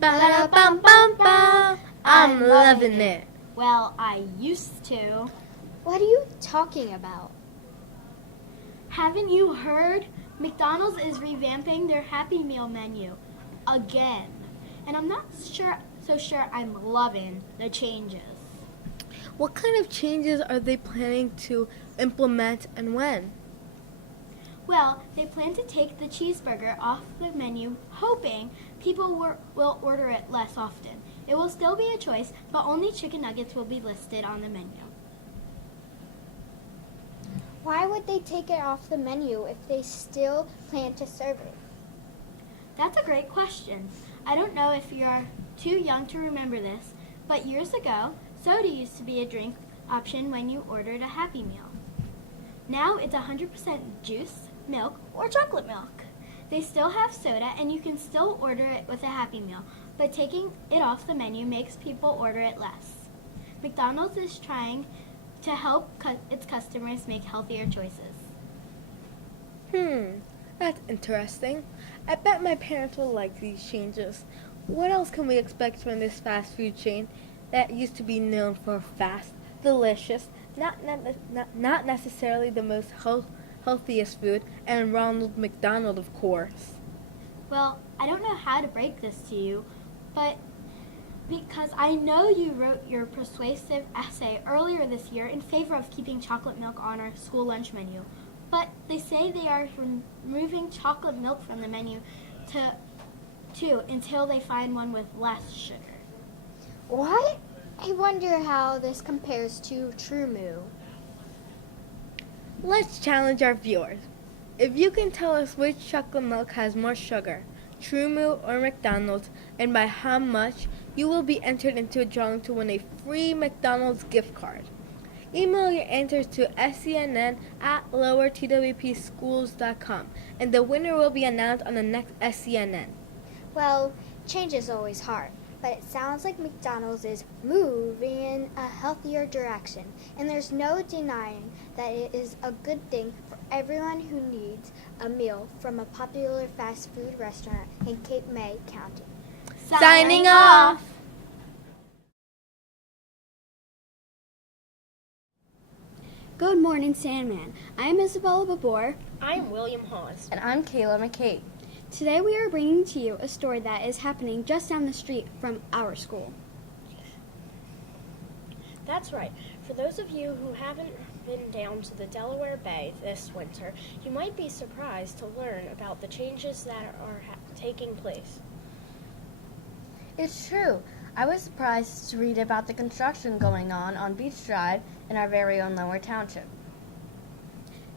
Ba-da-bum-bum-bum. I'm loving it. Well, I used to. What are you talking about? Haven't you heard? McDonald's is revamping their Happy Meal menu again. And I'm not so sure I'm loving the changes. What kind of changes are they planning to implement and when? Well, they plan to take the cheeseburger off the menu, hoping people will order it less often. It will still be a choice, but only chicken nuggets will be listed on the menu. Why would they take it off the menu if they still plan to serve it? That's a great question. I don't know if you're too young to remember this, but years ago, soda used to be a drink option when you ordered a Happy Meal. Now it's 100% juice, milk, or chocolate milk. They still have soda and you can still order it with a Happy Meal, but taking it off the menu makes people order it less. McDonald's is trying to help its customers make healthier choices. That's interesting. I bet my parents will like these changes. What else can we expect from this fast food chain that used to be known for fast, delicious, not necessarily the most healthiest food, and Ronald McDonald, of course? Well, I don't know how to break this to you, but because I know you wrote your persuasive essay earlier this year in favor of keeping chocolate milk on our school lunch menu. But they say they are removing chocolate milk from the menu too until they find one with less sugar. What? I wonder how this compares to True Moo. Let's challenge our viewers. If you can tell us which chocolate milk has more sugar, True Moo or McDonald's, and by how much, you will be entered into a drawing to win a free McDonald's gift card. Email your answers to scnn@lowertwpschools.com, and the winner will be announced on the next SCNN. Well, change is always hard, but it sounds like McDonald's is moving in a healthier direction, and there's no denying that it is a good thing for everyone who needs a meal from a popular fast food restaurant in Cape May County. Signing off! Good morning, Sandman. I'm Isabella Babor. I'm William Hawes. And I'm Kayla McCabe. Today we are bringing to you a story that is happening just down the street from our school. That's right. For those of you who haven't been down to the Delaware Bay this winter, you might be surprised to learn about the changes that are taking place. It's true. I was surprised to read about the construction going on Beach Drive in our very own Lower Township.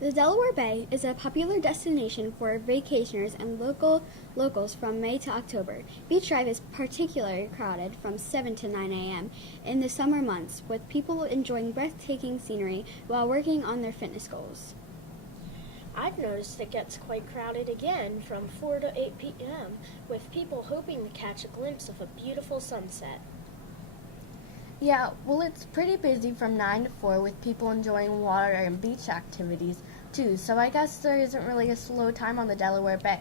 The Delaware Bay is a popular destination for vacationers and locals from May to October. Beach Drive is particularly crowded from 7 to 9 a.m. in the summer months, with people enjoying breathtaking scenery while working on their fitness goals. I've noticed it gets quite crowded again from 4 to 8 p.m., with people hoping to catch a glimpse of a beautiful sunset. Yeah, well, it's pretty busy from 9 to 4 with people enjoying water and beach activities, too, so I guess there isn't really a slow time on the Delaware Bay.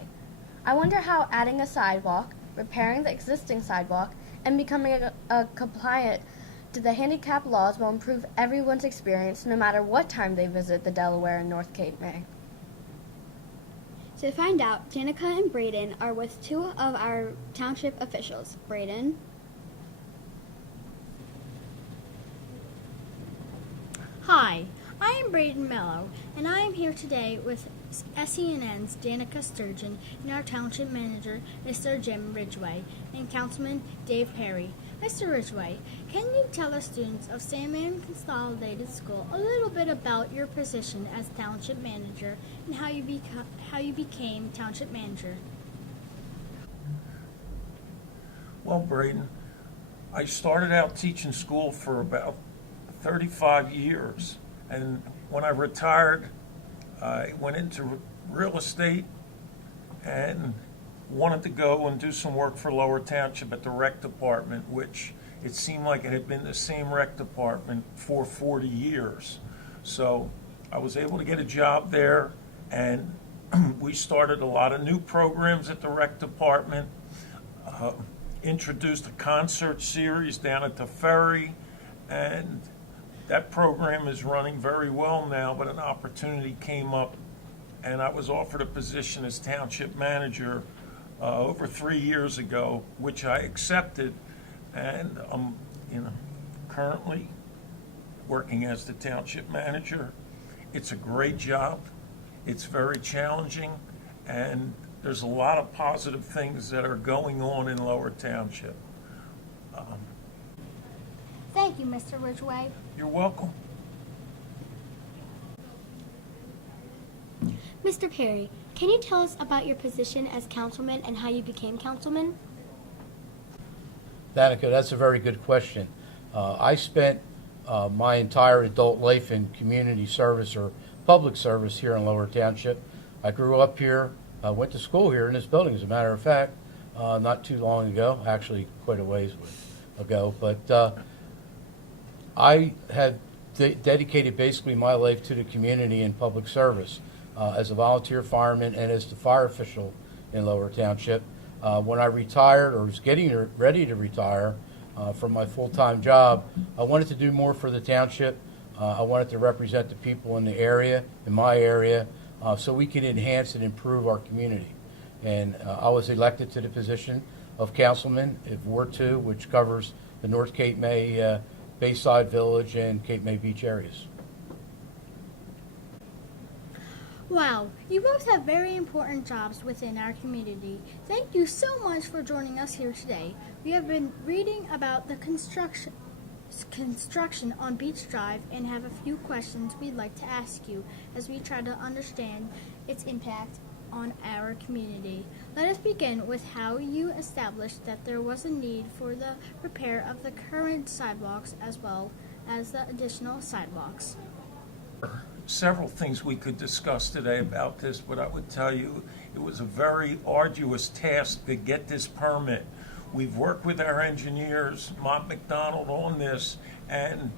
I wonder how adding a sidewalk, repairing the existing sidewalk, and becoming a compliant to the handicap laws will improve everyone's experience no matter what time they visit the Delaware and North Cape May. To find out, Danica and Braden are with two of our township officials. Braden? Hi, I am Braden Mello, and I am here today with SCNN's Danica Sturgeon and our Township Manager, Mr. Jim Ridgway, and Councilman Dave Perry. Mr. Ridgway, can you tell our students of Sandman Consolidated School a little bit about your position as Township Manager and how you became Township Manager? Well, Braden, I started out teaching school for about 35 years, and when I retired, I went into real estate and wanted to go and do some work for Lower Township at the rec department, which it seemed like it had been the same rec department for 40 years. So I was able to get a job there, and we started a lot of new programs at the rec department, introduced a concert series down at the ferry, and that program is running very well now, but an opportunity came up, and I was offered a position as township manager over 3 years ago, which I accepted, and I'm currently working as the township manager. It's a great job. It's very challenging, and there's a lot of positive things that are going on in Lower Township. Thank you, Mr. Ridgway. You're welcome. Mr. Perry, can you tell us about your position as councilman and how you became councilman? Danica, that's a very good question. I spent my entire adult life in community service or public service here in Lower Township. I grew up here, went to school here in this building, as a matter of fact, not too long ago, actually quite a ways ago, but I had dedicated basically my life to the community and public service as a volunteer fireman and as the fire official in Lower Township. When I retired, or was getting ready to retire from my full-time job, I wanted to do more for the township. I wanted to represent the people in the area, in my area, so we can enhance and improve our community. And I was elected to the position of councilman at Ward 2, which covers the North Cape May, Bayside Village, and Cape May Beach areas. Wow, you both have very important jobs within our community. Thank you so much for joining us here today. We have been reading about the construction on Beach Drive and have a few questions we'd like to ask you as we try to understand its impact on our community. Let us begin with how you established that there was a need for the repair of the current sidewalks as well as the additional sidewalks. Several things we could discuss today about this, but I would tell you it was a very arduous task to get this permit. We've worked with our engineers, Mont McDonald, on this, and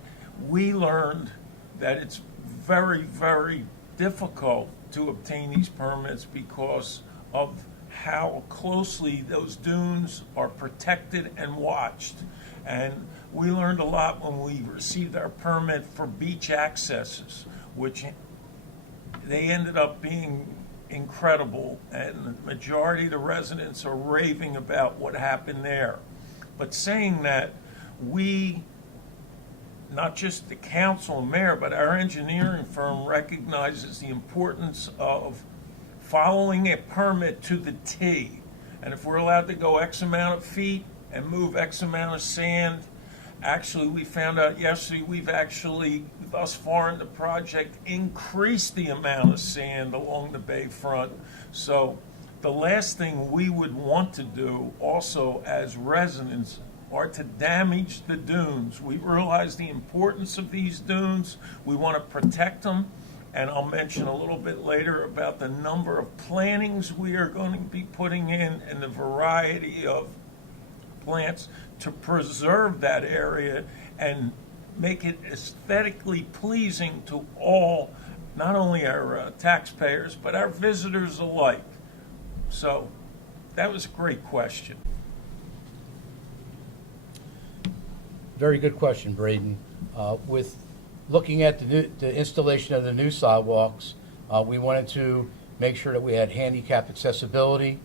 we learned that it's very, very difficult to obtain these permits because of how closely those dunes are protected and watched. And we learned a lot when we received our permit for beach accesses, which they ended up being incredible, and the majority of the residents are raving about what happened there. But saying that, we, not just the council and mayor, but our engineering firm recognizes the importance of following a permit to the T. And if we're allowed to go X amount of feet and move X amount of sand, actually, we found out yesterday we've actually, thus far in the project, increased the amount of sand along the bayfront. So the last thing we would want to do also as residents are to damage the dunes. We realize the importance of these dunes. We want to protect them. And I'll mention a little bit later about the number of plantings we are going to be putting in and the variety of plants to preserve that area and make it aesthetically pleasing to all, not only our taxpayers, but our visitors alike. So that was a great question. Very good question, Braden. With looking at the installation of the new sidewalks, we wanted to make sure that we had handicap accessibility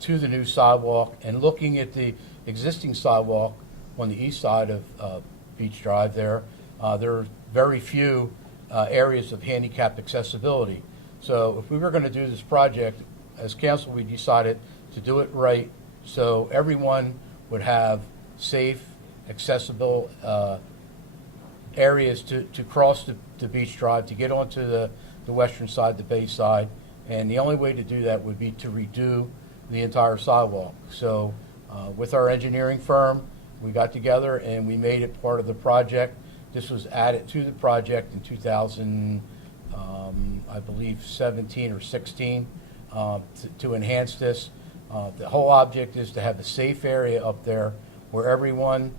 to the new sidewalk, and looking at the existing sidewalk on the east side of Beach Drive there are very few areas of handicap accessibility. So if we were going to do this project, as council, we decided to do it right so everyone would have safe, accessible areas to cross the Beach Drive, to get onto the western side, the bay side. And the only way to do that would be to redo the entire sidewalk. So with our engineering firm, we got together and we made it part of the project. This was added to the project in 2000, I believe 17 or 16, to enhance this. The whole object is to have a safe area up there where everyone,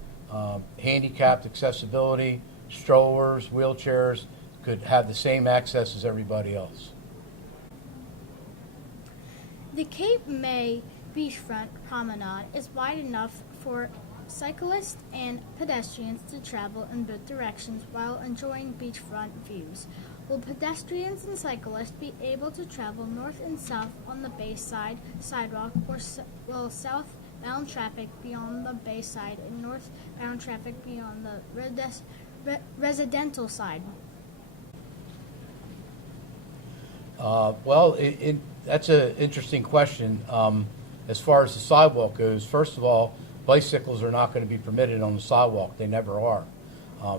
handicapped accessibility, strollers, wheelchairs, could have the same access as everybody else. The Cape May beachfront promenade is wide enough for cyclists and pedestrians to travel in both directions while enjoying beachfront views. Will pedestrians and cyclists be able to travel north and south on the Bayside sidewalk, or will southbound traffic be on the Bayside and northbound traffic be on the residential side? That's an interesting question. As far as the sidewalk goes, first of all, bicycles are not going to be permitted on the sidewalk. They never are.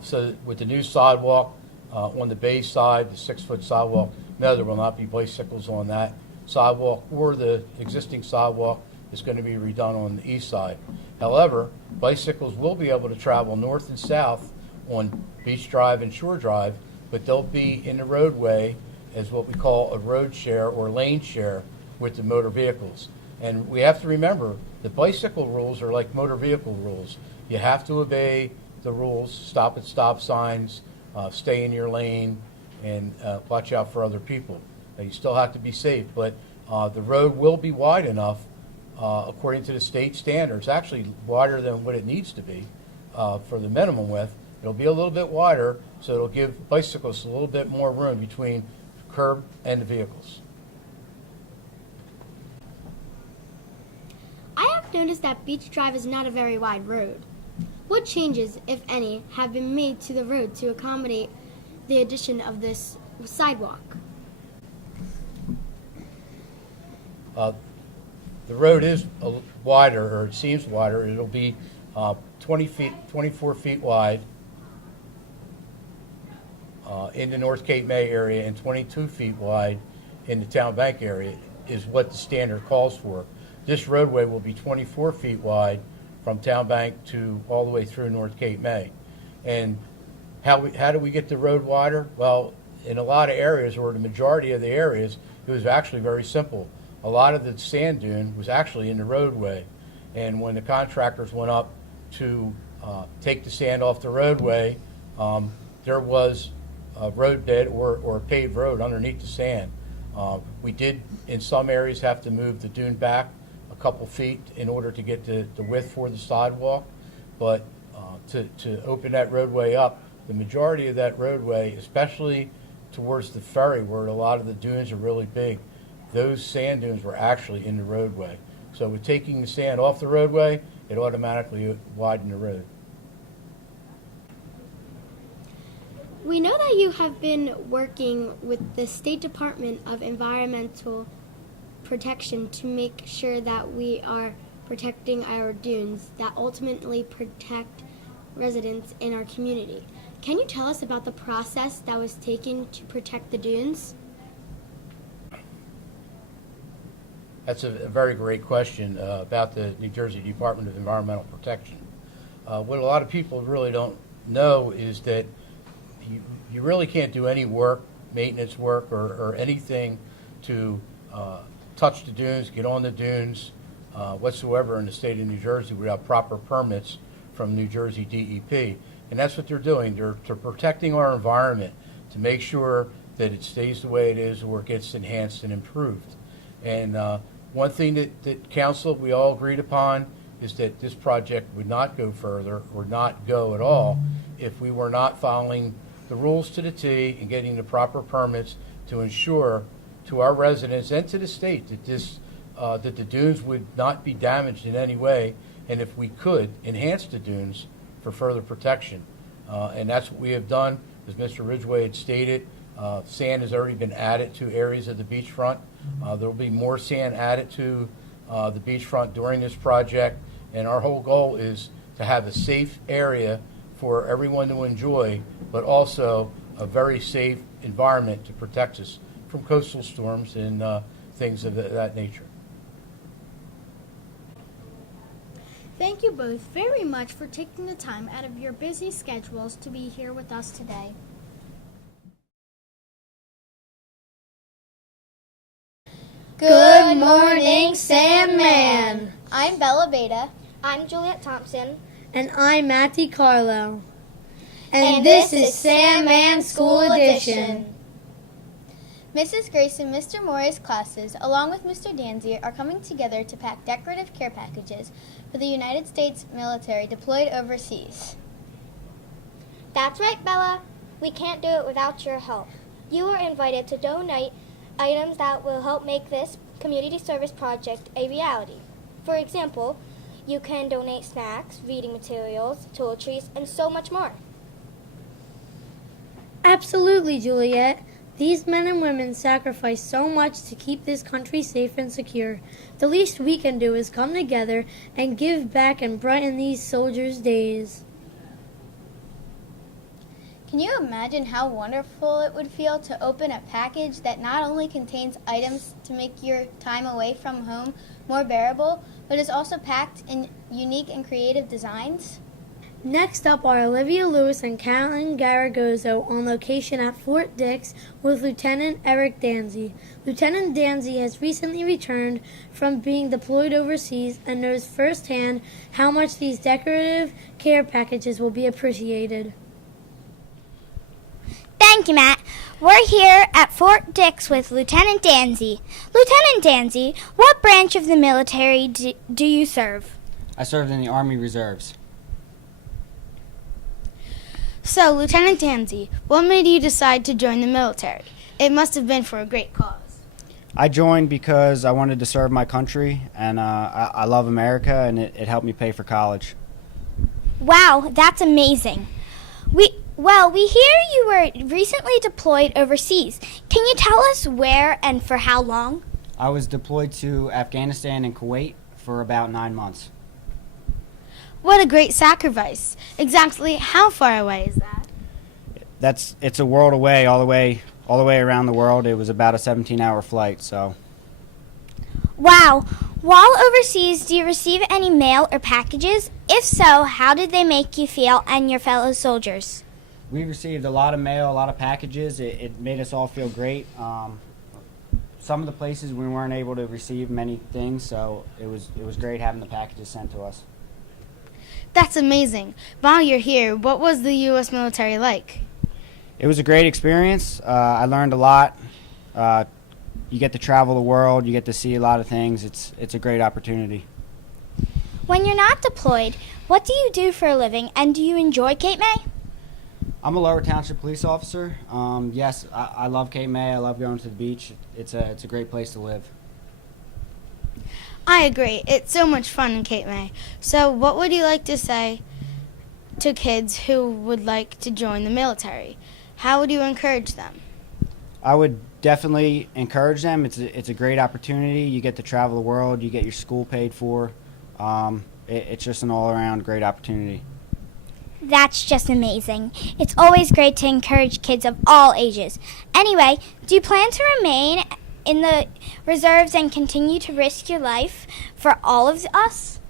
So with the new sidewalk on the bay side, the 6-foot sidewalk, no, there will not be bicycles on that sidewalk, or the existing sidewalk is going to be redone on the east side. However, bicycles will be able to travel north and south on Beach Drive and Shore Drive, but they'll be in the roadway as what we call a road share or lane share with the motor vehicles. And we have to remember, the bicycle rules are like motor vehicle rules. You have to obey the rules, stop at stop signs, stay in your lane, and watch out for other people. You still have to be safe, but the road will be wide enough, according to the state standards, actually wider than what it needs to be for the minimum width. It'll be a little bit wider, so it'll give bicyclists a little bit more room between the curb and the vehicles. I have noticed that Beach Drive is not a very wide road. What changes, if any, have been made to the road to accommodate the addition of this sidewalk? The road is wider, or it seems wider. It'll be 24 feet wide in the North Cape May area and 22 feet wide in the Town Bank area is what the standard calls for. This roadway will be 24 feet wide from Town Bank to all the way through North Cape May. And how do we get the road wider? Well, in a lot of areas, or the majority of the areas, it was actually very simple. A lot of the sand dune was actually in the roadway. And when the contractors went up to take the sand off the roadway, there was a road bed or a paved road underneath the sand. We did, in some areas, have to move the dune back a couple feet in order to get the width for the sidewalk, but to open that roadway up, the majority of that roadway, especially towards the ferry where a lot of the dunes are really big, those sand dunes were actually in the roadway. So with taking the sand off the roadway, it automatically widened the road. We know that you have been working with the State Department of Environmental Protection to make sure that we are protecting our dunes that ultimately protect residents in our community. Can you tell us about the process that was taken to protect the dunes? That's a very great question about the New Jersey Department of Environmental Protection. What a lot of people really don't know is that you really can't do any work, maintenance work, or anything to touch the dunes, get on the dunes whatsoever in the state of New Jersey without proper permits from New Jersey DEP. And that's what they're doing. They're protecting our environment to make sure that it stays the way it is or it gets enhanced and improved. And one thing that council, we all agreed upon is that this project would not go further or not go at all if we were not following the rules to the T and getting the proper permits to ensure to our residents and to the state that that the dunes would not be damaged in any way, and if we could, enhance the dunes for further protection. And that's what we have done. As Mr. Ridgway had stated, sand has already been added to areas of the beachfront. There will be more sand added to the beachfront during this project, and our whole goal is to have a safe area for everyone to enjoy, but also a very safe environment to protect us from coastal storms and things of that nature. Thank you both very much for taking the time out of your busy schedules to be here with us today. Good morning, Sam. Man. I'm Bella Beta. I'm Juliet Thompson. And I'm Matty Carlo. And this is SCNN School Edition. Mrs. Grace and Mr. Morey's classes, along with Mr. Danzy, are coming together to pack decorative care packages for the United States military deployed overseas. That's right, Bella. We can't do it without your help. You are invited to donate items that will help make this community service project a reality. For example, you can donate snacks, reading materials, toiletries, and so much more. Absolutely, Juliet. These men and women sacrifice so much to keep this country safe and secure. The least we can do is come together and give back and brighten these soldiers' days. Can you imagine how wonderful it would feel to open a package that not only contains items to make your time away from home more bearable, but is also packed in unique and creative designs? Next up are Olivia Lewis and Carolyn Garagozo on location at Fort Dix with Lieutenant Eric Danzy. Lieutenant Danzy has recently returned from being deployed overseas and knows firsthand how much these decorative care packages will be appreciated. Thank you, Matt. We're here at Fort Dix with Lieutenant Danzy. Lieutenant Danzy, what branch of the military do you serve? I served in the Army Reserves. So, Lieutenant Danzy, what made you decide to join the military? It must have been for a great cause. I joined because I wanted to serve my country, and I love America, and it helped me pay for college. Wow, that's amazing. We hear you were recently deployed overseas. Can you tell us where and for how long? I was deployed to Afghanistan and Kuwait for about 9 months. What a great sacrifice. Exactly how far away is that? It's a world away, all the way around the world. It was about a 17-hour flight, so. Wow. While overseas, do you receive any mail or packages? If so, how did they make you feel and your fellow soldiers? We received a lot of mail, a lot of packages. It made us all feel great. Some of the places we weren't able to receive many things, so it was great having the packages sent to us. That's amazing. While you're here, what was the U.S. military like? It was a great experience. I learned a lot. You get to travel the world. You get to see a lot of things. It's a great opportunity. When you're not deployed, what do you do for a living, and do you enjoy Cape May? I'm a Lower Township police officer. Yes, I love Cape May. I love going to the beach. It's a great place to live. I agree. It's so much fun in Cape May. So what would you like to say to kids who would like to join the military? How would you encourage them? I would definitely encourage them. It's a great opportunity. You get to travel the world. You get your school paid for. It's just an all-around great opportunity. That's just amazing. It's always great to encourage kids of all ages. Anyway, do you plan to remain in the reserves and continue to risk your life for all of us?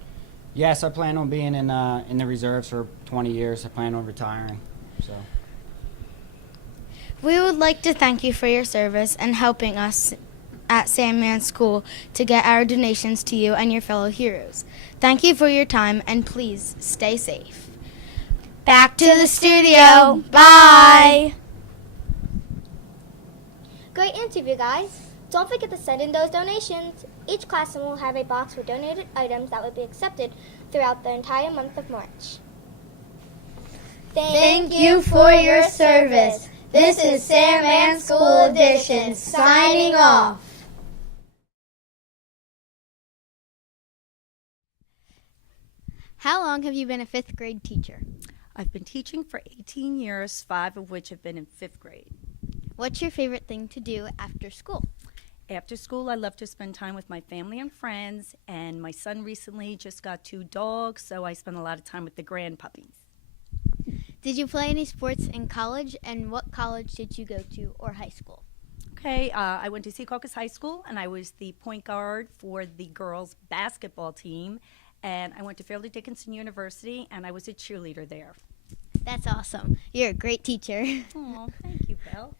Yes, I plan on being in the reserves for 20 years. I plan on retiring. So. We would like to thank you for your service and helping us at Sandman School to get our donations to you and your fellow heroes. Thank you for your time, and please stay safe. Back to the studio. Bye. Great interview, guys. Don't forget to send in those donations. Each classroom will have a box with donated items that will be accepted throughout the entire month of March. Thank you for your service. This is SCNN School Edition signing off. How long have you been a fifth grade teacher? I've been teaching for 18 years, 5 of which have been in 5th grade. What's your favorite thing to do after school? After school, I love to spend time with my family and friends, and my son recently just got 2 dogs, so I spend a lot of time with the grand puppies. Did you play any sports in college, and what college did you go to or high school? Okay, I went to Secaucus High School, and I was the point guard for the girls' basketball team, and I went to Fairleigh Dickinson University, and I was a cheerleader there. That's awesome. You're a great teacher. Oh, thank you, Belle.